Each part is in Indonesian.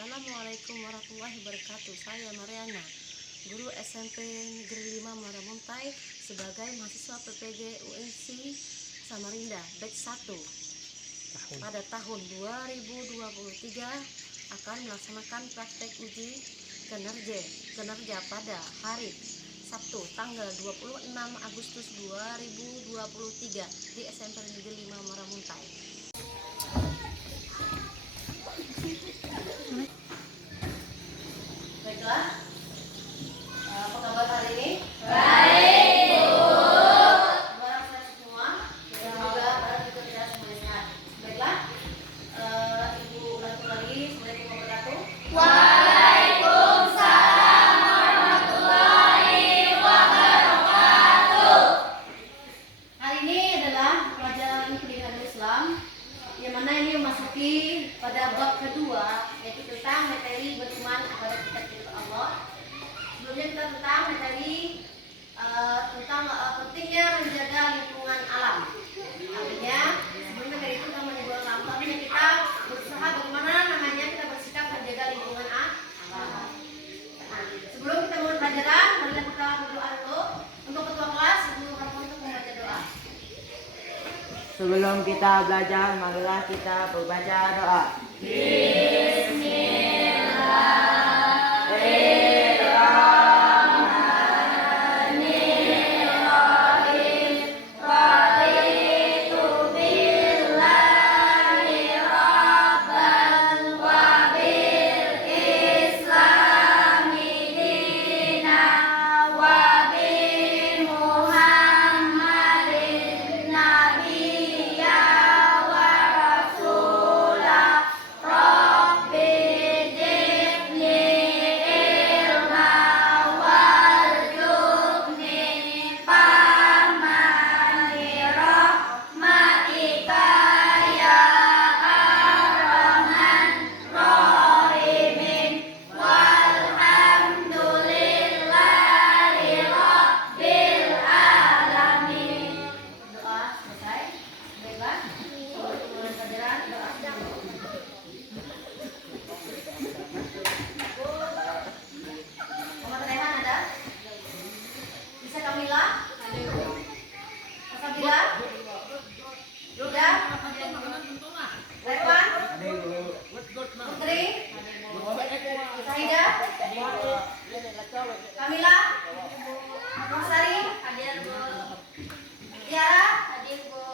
Assalamualaikum warahmatullahi wabarakatuh. Saya Mariana, guru SMP Negeri 5 Muara Muntai sebagai mahasiswa PPG UNC Samarinda batch 1. Pada tahun 2023 akan melaksanakan praktek uji kinerja pada hari Sabtu tanggal 26 Agustus 2023 di SMP Negeri 5 Muara Muntai. Baiklah, apa kabar hari ini? Baik, Bu. Barang sehat semua, dan juga barang juga tidak semua sehat. Baiklah, Ibu ulangi lagi. Assalamualaikum warahmatullahi wabarakatuh. Waalaikumsalam warahmatullahi wabarakatuh. Hari ini adalah pelajaran pendidikan Islam, yang mana ini memasuki pada bab kedua, yaitu tentang materi beriman kepada kitab-kitab Allah. Sebelumnya kita tentang materi tentang pentingnya menjaga lingkungan alam. Artinya sebelum materi itu kita menyebut alam, artinya kita berusaha bagaimana kita bersikap menjaga lingkungan alam. Nah, sebelum kita mulai pelajaran, marilah kita berdoa dulu. Untuk ketua kelas, Ibu Harmon untuk membaca doa. Sebelum kita belajar, marilah kita membaca doa. Kamila, Sari, hadir Bu. Tiara, hadir Bu.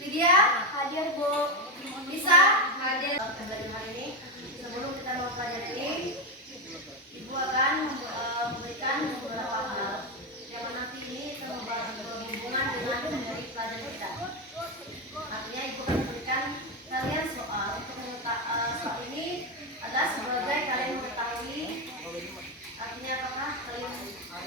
Lydia, hadir Bu. Bisa, hadir. Pelajaran hari ini, sebelum kita mempelajari ini, Ibu akan memberikan beberapa hal yang nanti ini berhubungan dengan dari pelajaran kita. Artinya Ibu akan memberikan kalian soal. Untuk soal ini adalah sebagai kalian mengetahui, artinya apakah kalian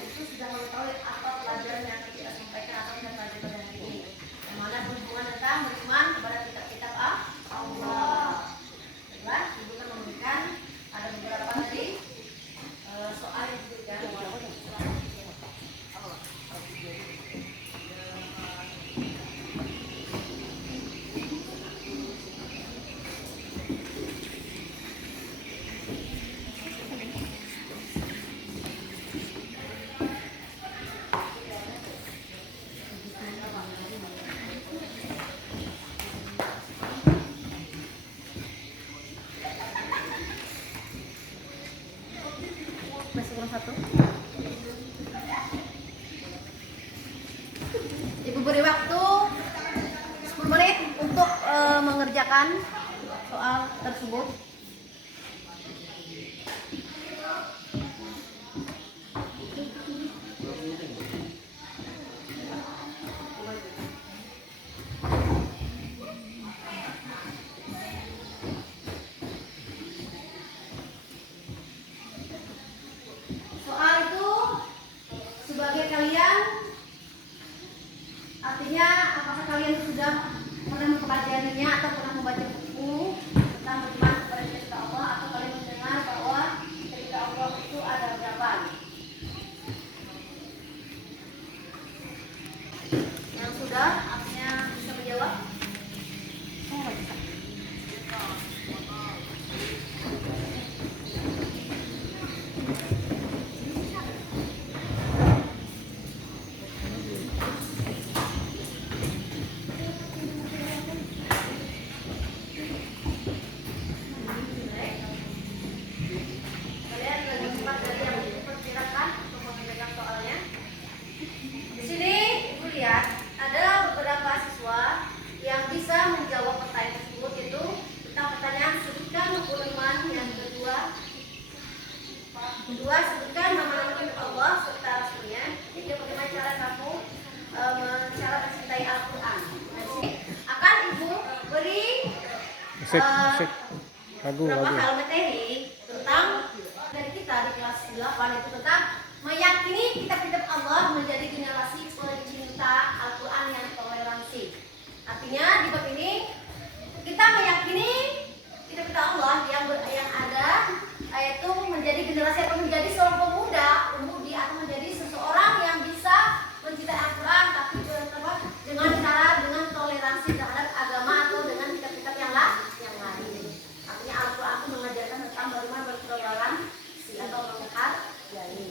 itu sudah mengetahui apa pelajaran yang akan kita sampaikan atau kita pelajari pada hari ini, yang mana berhubungan tentang beriman kepada kitab-kitab Allah. Baiklah, Ibu akan memberikan ada beberapa tadi soal yang diberikan. Masih kurang satu. Ibu beri waktu 10 menit untuk mengerjakan soal tersebut. Soal itu sebagai kalian, artinya apakah kalian sudah pernah mempelajarinya atau pernah membaca buku tentang beriman kepada Kedua, sebutkan nama-nama kitab Allah serta rasulnya. Jadi bagaimana cara kamu cara mencintai Al-Quran. Akan ibu beri beberapa hal materi tentang dari kita di kelas 8 itu tentang meyakini kitab-kitab Allah menjadi generasi pencinta Al-Quran yang toleransi. Artinya di bab ini kita meyakini kitab-kitab Allah yang ada yaitu menjadi generasi atau menjadi seorang pemuda, pemudi atau menjadi seseorang yang bisa mencintai Al-Quran tapi dengan cara dengan toleransi terhadap agama atau dengan kitab-kitab yang lain. Artinya Al-Quran itu mengajarkan tentang bagaimana bertoleransi atau menghargai.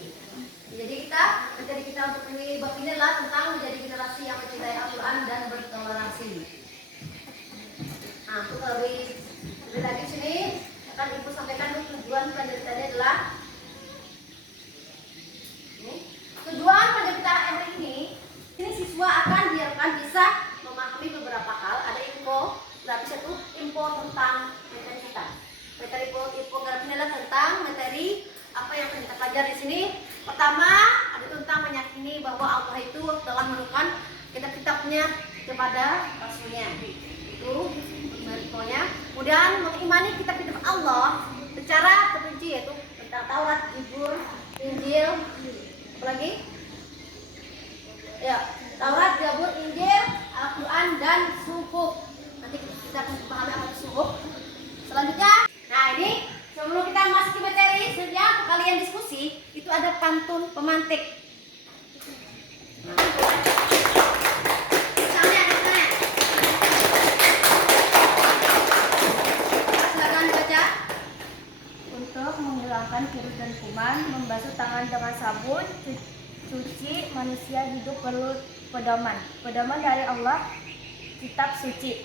Jadi kita untuk ini bab ini adalah tentang menjadi generasi yang mencintai Al-Quran dan bertoleransi. Nah, untuk lebih lagi sini akan ibu sampaikan tujuan penelitiannya adalah tujuan penelitian hari ini siswa akan diharapkan bisa memahami beberapa hal. Ada info, berarti satu info tentang materi kita. Materi infografi adalah tentang materi apa yang kita pelajari di sini. Pertama, ada tentang meyakini bahwa Allah itu telah menurunkan kitab-kitabnya kepada Rasulnya. Itu infonya. Kemudian mengimani kitab-kitab Allah secara terperinci, yaitu tentang Taurat, Injil, apalagi? Ya, Taurat, Zabur, Injil, Al-Quran dan Suhuf. Nanti kita akan pahami apa itu Suhuf. Selanjutnya, nah ini sebelum kita masuk ke materi, sejak kalian diskusi itu ada pantun pemantik. Untuk menghilangkan virus dan kuman, membasuh tangan dengan sabun, suci, manusia hidup perlu pedoman. Pedoman dari Allah, kitab suci,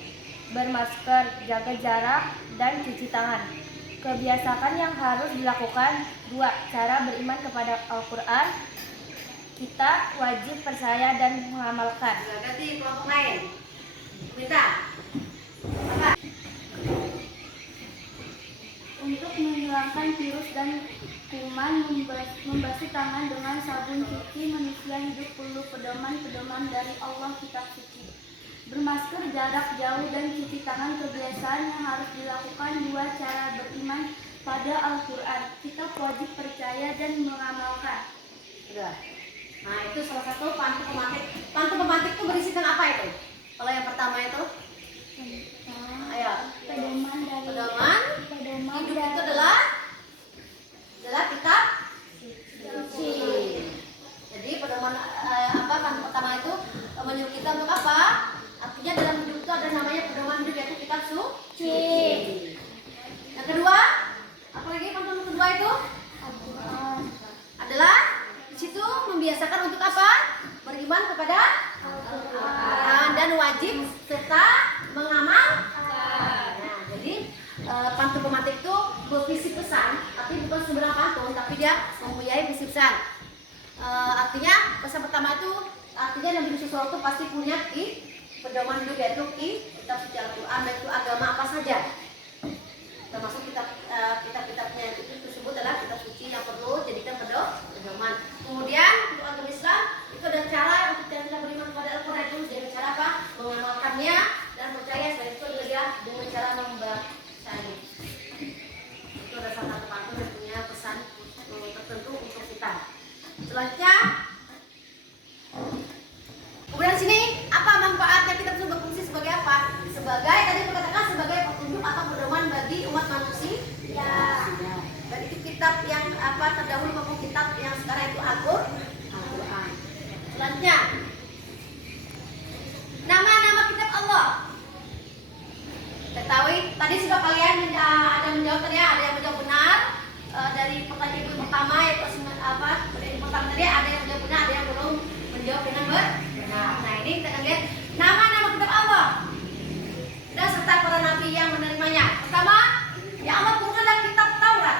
bermasker, jaga jarak, dan cuci tangan. Kebiasaan yang harus dilakukan: 2. Cara beriman kepada Al-Quran. Kita wajib percaya dan mengamalkan. Ganti kelompok lain. Minta. Apa? Untuk menghilangkan virus dan kuman, membasuh tangan dengan sabun cuci, manusia hidup perlu pedoman dari Allah, kitab suci. Bermasker, jarak jauh, dan cuci tangan. Kebiasaan yang harus dilakukan: 2. Cara beriman pada Al-Quran. Kita wajib percaya dan mengamalkan. Sudah. Nah, itu salah satu pantun pemantik. Pantun pemantik itu berisikan apa itu? Kalau yang pertama itu? Ayo. Pedoman Hidup itu adalah kitab suci. Jadi pedoman pantun pertama itu menyuruh kita untuk apa? Artinya dalam hidup itu ada namanya pedoman hidup, yaitu kitab suci. Yang kedua, apa lagi pantun kedua itu? Al-Quran. Adalah di situ membiasakan untuk apa? Beriman kepada Al-Quran dan wajib serta mengamalkan. Nah, jadi pantun pemantik itu bervisi pesan, tapi bukan sembarang pantun, tapi dia mempunyai visi pesan. Artinya pesan pertama itu artinya Nabi sesuatu pasti punya pedoman hidup, yaitu kitab suci Al-Quran, yaitu agama apa saja. Termasuk kitab-kitabnya itu tersebut adalah kitab suci yang perlu jadikan pedoman. Kemudian untuk agama Islam itu ada cara untuk kita beriman kepada Al-Quran itu dengan cara apa? Mengamalkannya dan percaya. Selain itu juga dengan cara membacanya. Itu ada salah satu pantun yang punya pesan tertentu untuk kita. Selanjutnya, kemudian sini apa manfaatnya kita bisa berfungsi sebagai apa? Sebagai tadi dikatakan sebagai petunjuk atau pedoman bagi umat manusia. Ya. Dan itu kitab yang terdahulu maupun kitab yang sekarang itu Al-Quran. Selanjutnya, nama-nama kitab Allah. Ketahui tadi sudah kalian ada menjawab tadi, ada yang menjawab benar dari pertanyaan yang pertama, yaitu dari pertama tadi ada yang menjawab benar, ada yang belum menjawab dengan benar. Nah, ini kita akan lihat nama-nama kitab Allah dan serta para nabi yang menerimanya. Pertama, yang Allah turunkan adalah kitab Taurat.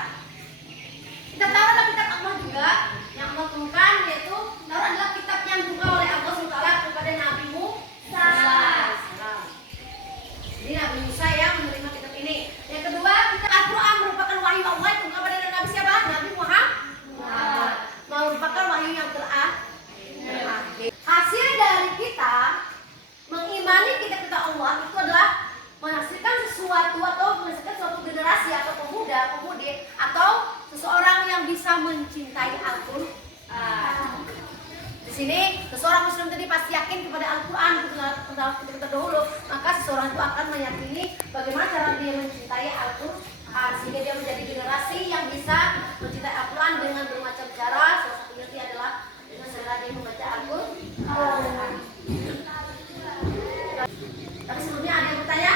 Kitab Taurat adalah kitab Allah juga yang Allah turunkan, yaitu Taurat adalah kitab yang diturunkan oleh Allah SWT kepada Nabi Musa. Jadi Nabi Musa yang menerima kitab ini. Yang kedua, kitab Al-Quran merupakan wahyu Allah yang diturunkan kepada Nabi siapa? Nabi Muhammad. pemuda, pemudi, atau seseorang yang bisa mencintai Al-Quran. Di sini seseorang muslim tadi pasti yakin kepada Al-Quran terdahulu, maka seseorang itu akan meyakini bagaimana cara dia mencintai Al-Quran sehingga dia menjadi generasi yang bisa mencintai Al-Quran dengan bermacam cara. Salah satunya itu adalah dengan cara dia membaca Al-Quran. Tapi sebelumnya ada yang bertanya?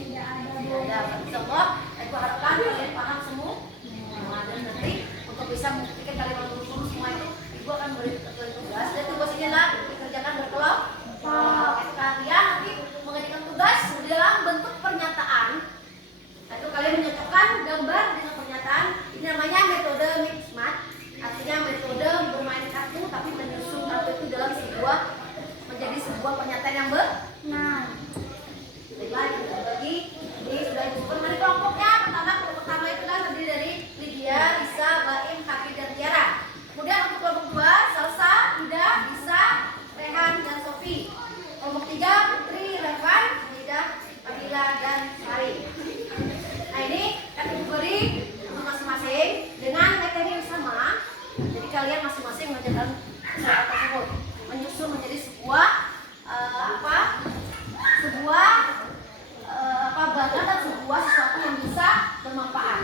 Tidak ada. Insyaallah, aku harapkan kalian paham semua. Dan nanti untuk bisa membuktikan kalian lulus semua itu, ibu akan beri tugas. Dan tugas ini adalah dikerjakan berkelompok. Kalian nanti mengajukan tugas di dalam bentuk pernyataan. Lalu kalian menyocokkan gambar dengan pernyataan. Ini namanya metode mixmat. Artinya metode bermain kartu tapi menyusun kartu itu dalam menjadi sebuah pernyataan yang benar. Baiklah, kita bagi. Ini sudah disebut mari kelompoknya. Kelompok pertama itu kan terdiri dari Lydia, Lisa, Baim, Hafiz, dan Tiara. Kemudian untuk kelompok 2, Salsa, Ida, Lisa, Rehan, dan Sofi. Kelompok 3, Putri, Revan, Ida, Fadila, dan Sari. Nah ini kategori masing-masing dengan materi yang sama. Jadi kalian masing-masing mengerjakan soal tersebut, menyusun menjadi sebuah bagian dan sebuah sesuatu yang bisa bermanfaat.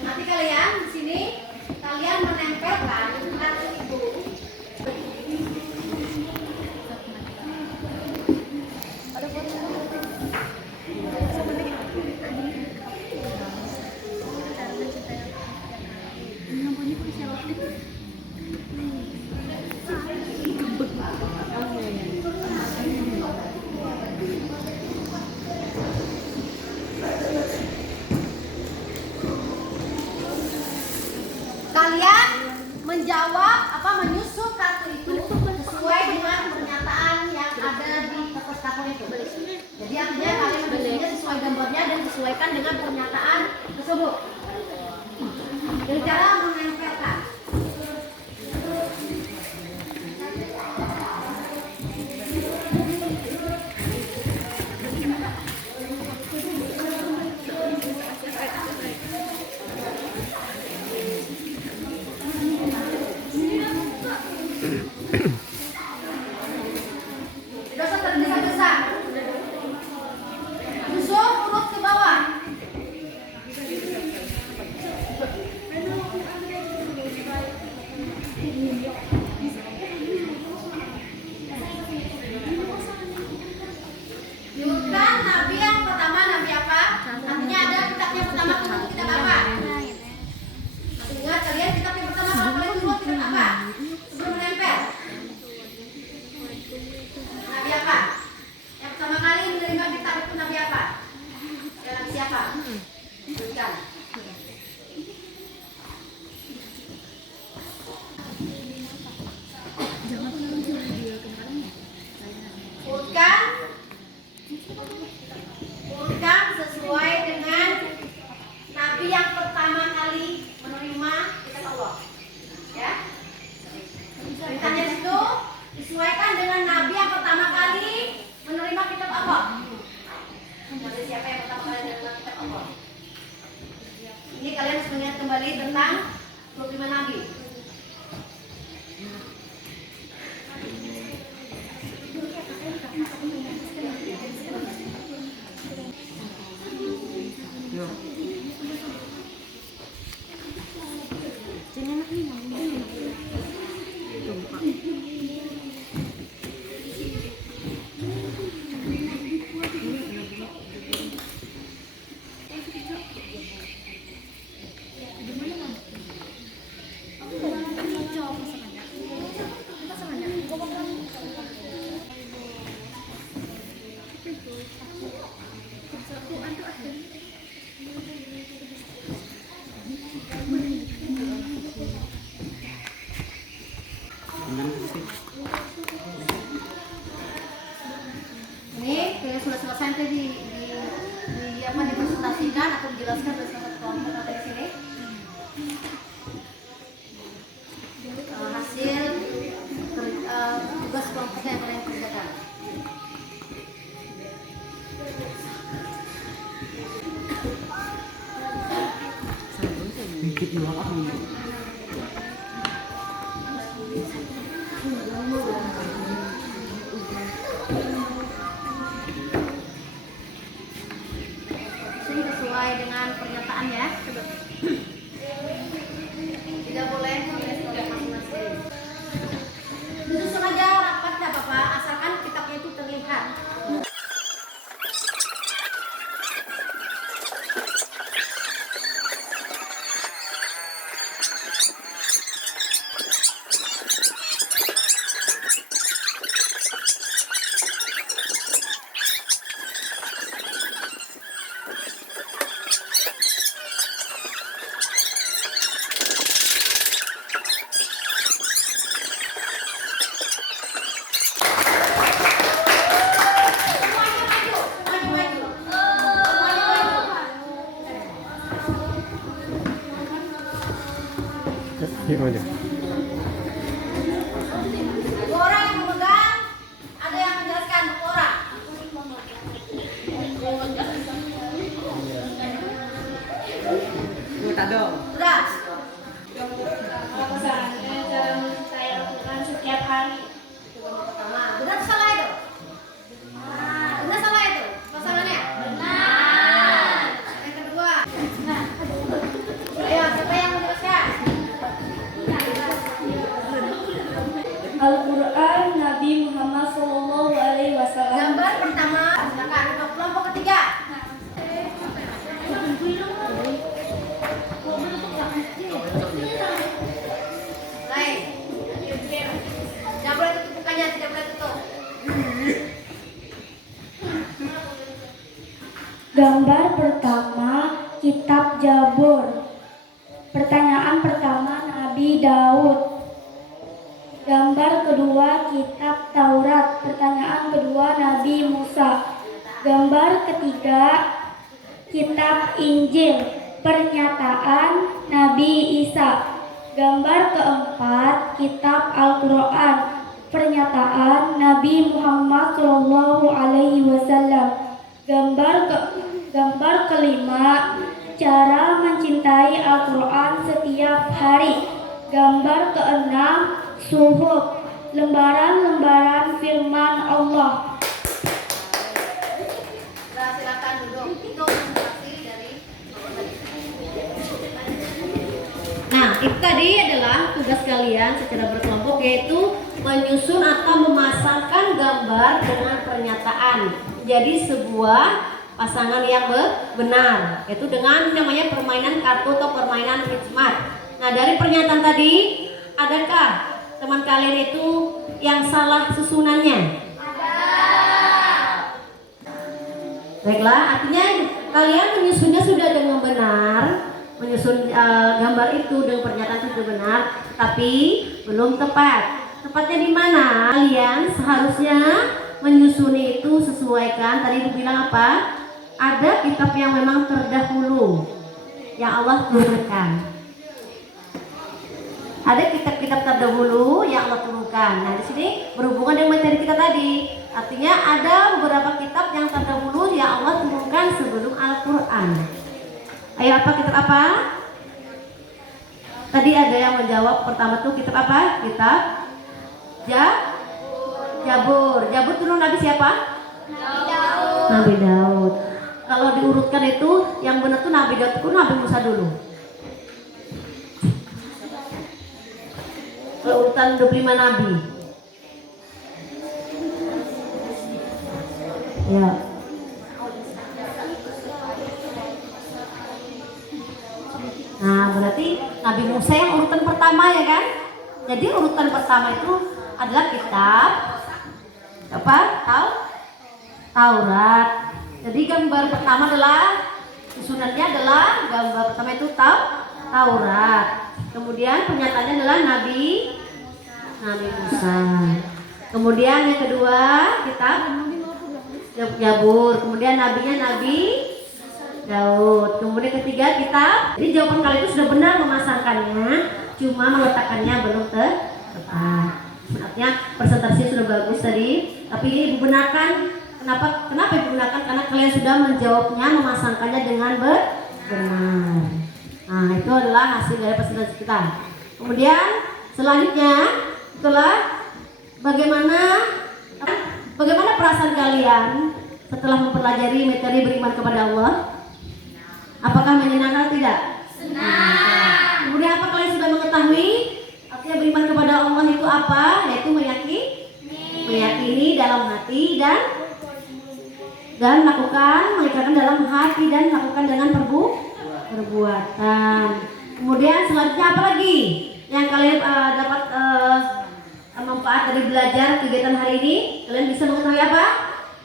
Nanti kalian di sini kalian menempelkan kartu ibu. Kalian menjawab menyusun kartu itu sesuai dengan pernyataan yang ada di kertas kartu itu. Jadi artinya kalian menyusunnya sesuai gambarnya dan disesuaikan dengan pernyataan tersebut. Dengan cara menempelkan. Dosa tergesa-gesa. Susun urut ke bawah. Diurutkan nabi yang pertama, nabi apa? Artinya ada kitab yang pertama dulu, kitab apa? Masih ingat kalian kitab yang pertama kalau kalian dulu kitab apa? Sebelum menempel. Nabi apa? Yang pertama kali menerima kitab itu nabi apa? Dan nabi siapa? Bukan. Urutkan sesuai dengan nabi yang pertama kali menerima kitab Allah. Ya. Perintahnya itu disesuaikan dengan nabi yang pertama kali menerima kitab Allah. Nabi siapa yang pertama kali menerima kitab Allah? Ini kalian harus mengingat kembali tentang 25 nabi. Ini kalian sudah selesai dosen itu di apa dipresentasikan atau dijelaskan bersama kelompok atau di sini hasil tugas kelompoknya yang kalian kerjakan. Ini sesuai dengan pernyataan ya. Tidak boleh menulis oleh masing-masing. Disusun aja rapat tidak apa-apa, asalkan kitabnya itu terlihat. Gimana? Dua orang yang memegang, ada yang menjelaskan dua orang. Sudah. Pasangannya jarang saya lakukan setiap hari. Pertama, benar salah itu? Benar salah itu pasangannya? Benar. Yang kedua. Ayo, siapa yang menjelaskan? Al-Quran Nabi Muhammad SAW. Gambar pertama, silakan untuk kelompok ketiga. Baik. Tidak boleh tutup mukanya, tidak boleh tutup. Gambar pertama, kitab Jabur. Pertanyaan pertama, Nabi Daud. Gambar kedua, kitab Taurat. Pertanyaan kedua, Nabi Musa. Gambar ketiga, kitab Injil. Pernyataan Nabi Isa. Gambar keempat, kitab Al-Quran. Pernyataan Nabi Muhammad SAW. Gambar kelima, cara mencintai Al-Quran setiap hari. Gambar keenam, suhuf, lembaran-lembaran firman Allah. Nah, silakan duduk. Itu presentasi dari. Nah, itu tadi adalah tugas kalian secara berkelompok, yaitu menyusun atau memasangkan gambar dengan pernyataan. Jadi sebuah pasangan yang benar, yaitu dengan namanya permainan kartu atau permainan hikmat. Nah, dari pernyataan tadi, adakah teman kalian itu yang salah susunannya? Baiklah, artinya kalian menyusunnya sudah dengan benar, menyusun gambar itu dengan pernyataan itu sudah benar, tapi belum tepat. Tepatnya di mana? Kalian seharusnya menyusun itu sesuaikan. Tadi dibilang apa? Ada kitab yang memang terdahulu yang Allah turunkan. Ada kitab-kitab terdahulu yang Allah turunkan. Nah, di sini berhubungan dengan materi kita tadi. Artinya ada beberapa kitab yang terdahulu yang Allah turunkan sebelum Al-Quran. Ayo, apa kitab apa? Tadi ada yang menjawab pertama tuh kitab apa? Kitab Jabur. Jabur turun Nabi siapa? Nabi Daud. Kalau diurutkan itu yang benar tuh Nabi Daud itu Nabi Musa dulu. Urutan 25 nabi. Ya. Nah, berarti Nabi Musa yang urutan pertama ya kan? Jadi urutan pertama itu adalah kitab apa? Taurat. Jadi gambar pertama adalah susunannya adalah gambar pertama itu Taurat. Kemudian pernyataannya adalah Nabi Musa. Kemudian yang kedua kitab Zabur. Kemudian nabinya Nabi Daud. Kemudian ketiga kitab. Jadi jawaban kalian itu sudah benar memasangkannya, cuma meletakkannya belum tepat. Artinya presentasinya sudah bagus tadi, tapi ini ibu benarkan. Kenapa ibu benarkan? Karena kalian sudah menjawabnya, memasangkannya dengan benar. Nah, itu adalah hasil dari presentasi kita. Kemudian selanjutnya itulah bagaimana perasaan kalian setelah mempelajari materi beriman kepada Allah. Apakah menyenangkan atau tidak? Senang. Kemudian apa kalian sudah mengetahui artinya beriman kepada Allah itu apa? Yaitu meyakini dalam hati dan mengikrarkan dalam hati dan melakukan dengan perbuatan. Kemudian selanjutnya apa lagi yang kalian dapat manfaat dari belajar kegiatan hari ini? Kalian bisa mengetahui apa?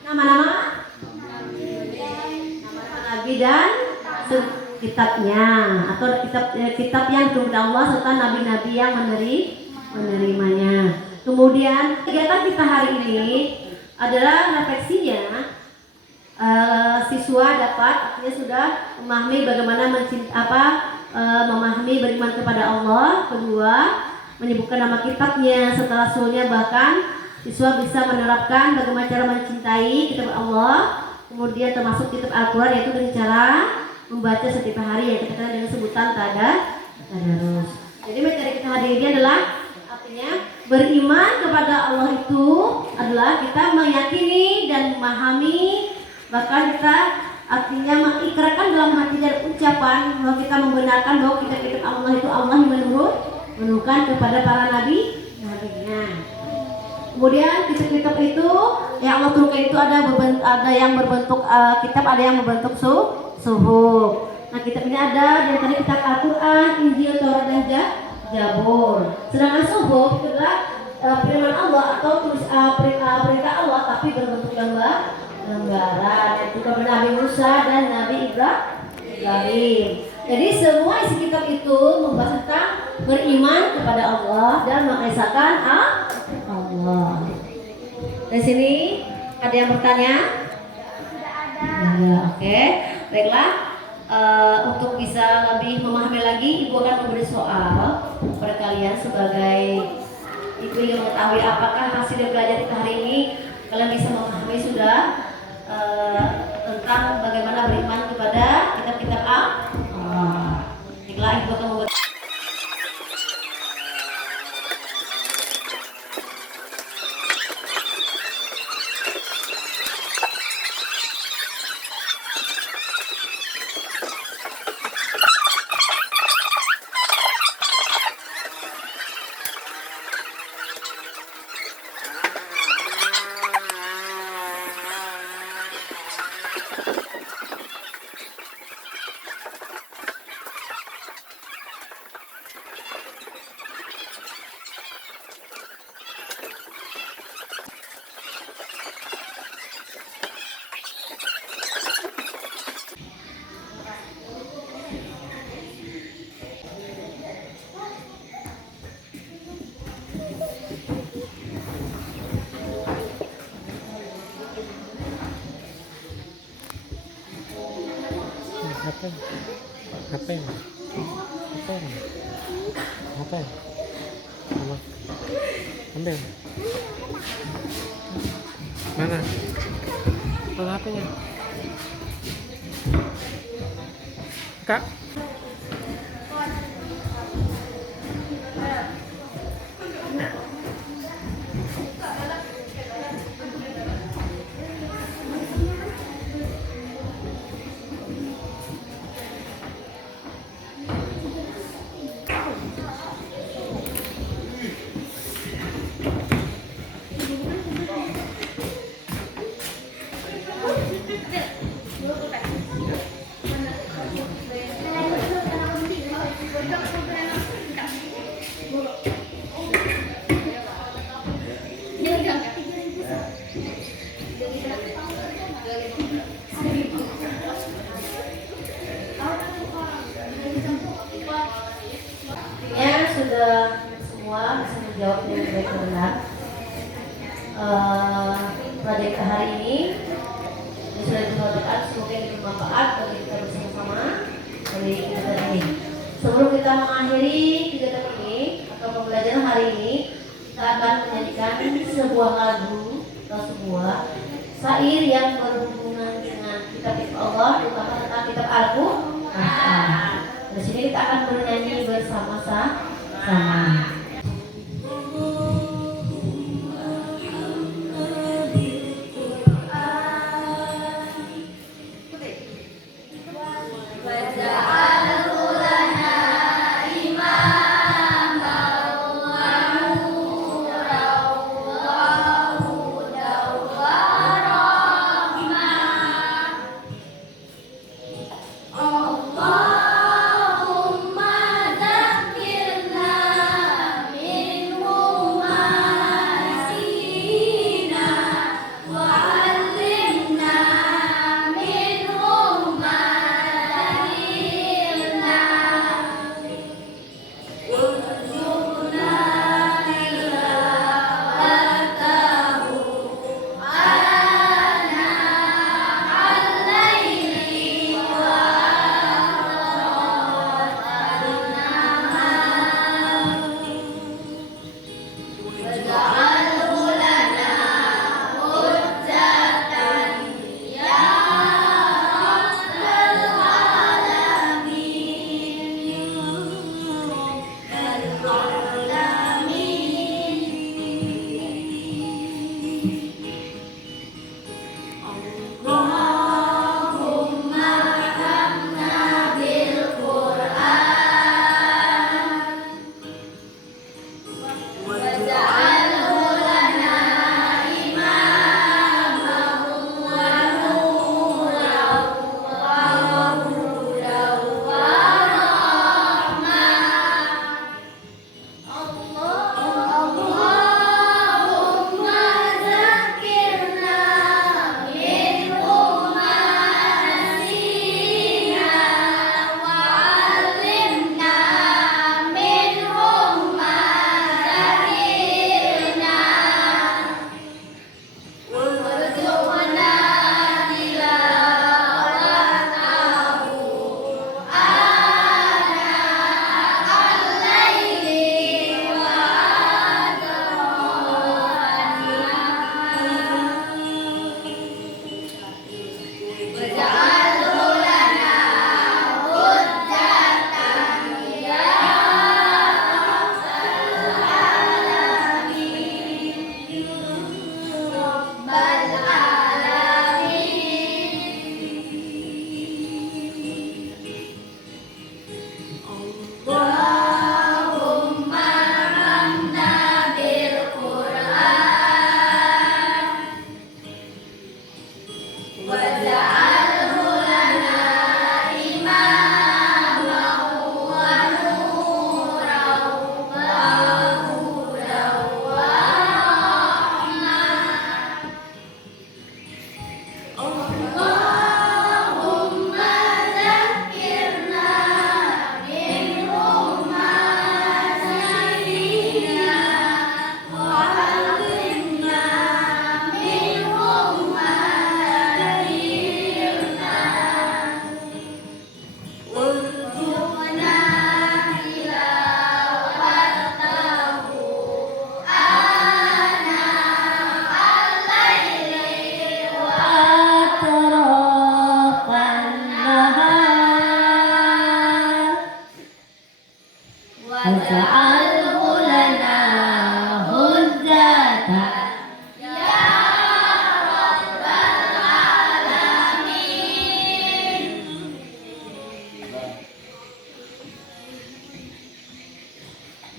Nama-nama nabi dan kitabnya, atau kitab yang turun Allah serta nabi-nabi yang menerimanya. Kemudian kegiatan kita hari ini adalah refleksinya. Siswa dapat artinya sudah memahami bagaimana memahami beriman kepada Allah. Kedua, menyebutkan nama kitabnya serta rasulnya, bahkan siswa bisa menerapkan bagaimana cara mencintai kitab Allah. Kemudian termasuk kitab Al-Quran, yaitu dengan cara membaca setiap hari yang kita kenal dengan sebutan tadarus. Jadi materi kita hari ini adalah artinya beriman kepada Allah itu adalah kita meyakini dan memahami, bahkan kita artinya mengikrarkan dalam hati dan ucapan bahwa kita membenarkan bahwa kitab-kitab Allah itu Allah yang menurunkan kepada para nabinya. Kemudian kitab-kitab itu yang Allah turunkan itu ada yang berbentuk kitab, ada yang berbentuk suhuf. Nah, kitab ini ada di antara kitab Al-Quran, Injil, Taurat dan Zabur. Sedangkan suhuf itu adalah firman Allah atau perintah Allah tapi berbentuk lembaran, yaitu kepada Nabi Musa dan Nabi Ibrahim. Jadi semua isi kitab itu membahas tentang beriman kepada Allah dan mengesahkan Allah. Di sini ada yang bertanya? Oke. Baiklah, untuk bisa lebih memahami lagi, Ibu akan memberi soal kepada kalian sebagai Ibu yang mengetahui apakah hasil dari belajar kita hari ini kalian bisa memahami sudah tentang bagaimana beriman kepada kitab-kitab Allah. Baiklah, Ibu akan memberi. Apa? Ambil. Mana? Mana HP-nya? Kak. Sudah semua bisa menjawab dengan baik dan benar. Pada hari ini bermanfaat bagi kita bersama-sama dari kegiatan ini. Sebelum kita mengakhiri kegiatan ini atau pembelajaran hari ini, kita akan menyanyikan sebuah lagu atau sebuah syair yang berhubungan dengan kitab Allah, terutama tentang kitab Al-Quran. Di sini kita akan bernyanyi bersama-sama.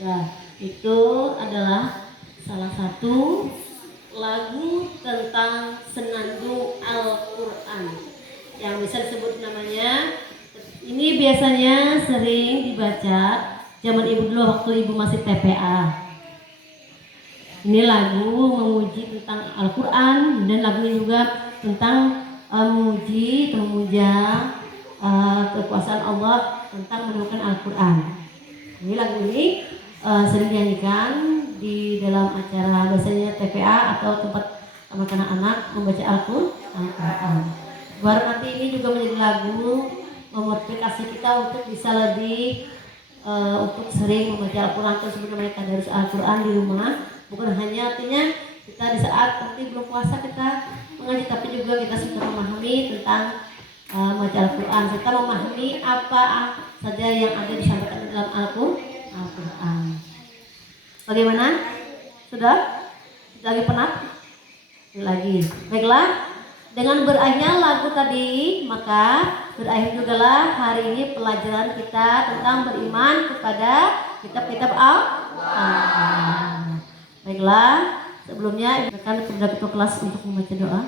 Nah, itu adalah salah satu lagu tentang senandung Al-Quran yang bisa disebut namanya. Ini biasanya sering dibaca zaman ibu dulu waktu ibu masih TPA. Ini lagu memuji tentang Al-Quran dan lagu ini juga tentang memuji, memuja kekuasaan Allah tentang menemukan Al-Quran. Ini lagu ini sering dinyanyikan di dalam acara biasanya TPA atau tempat anak-anak membaca Al-Quran. Baru nanti ini juga menjadi lagu memotivasi kita untuk bisa lebih untuk sering membaca Al-Quran tersebut namanya tadarus Al-Quran di rumah. Bukan hanya artinya kita di saat nanti belum puasa kita mengaji, tapi juga kita sudah memahami tentang membaca Al-Quran, serta memahami apa saja yang ada disampaikan dalam Al-Quran. Bagaimana? Sudah? Lagi penat? Lagi. Baiklah. Dengan berakhirnya lagu tadi, maka berakhir juga lah hari ini pelajaran kita tentang beriman kepada kitab-kitab Al-Quran. Baiklah, sebelumnya akan kepada ketua kelas untuk membaca doa.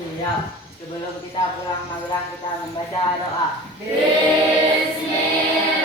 Siap. Sebelum kita pulang magelang kita membaca doa. Bismillah.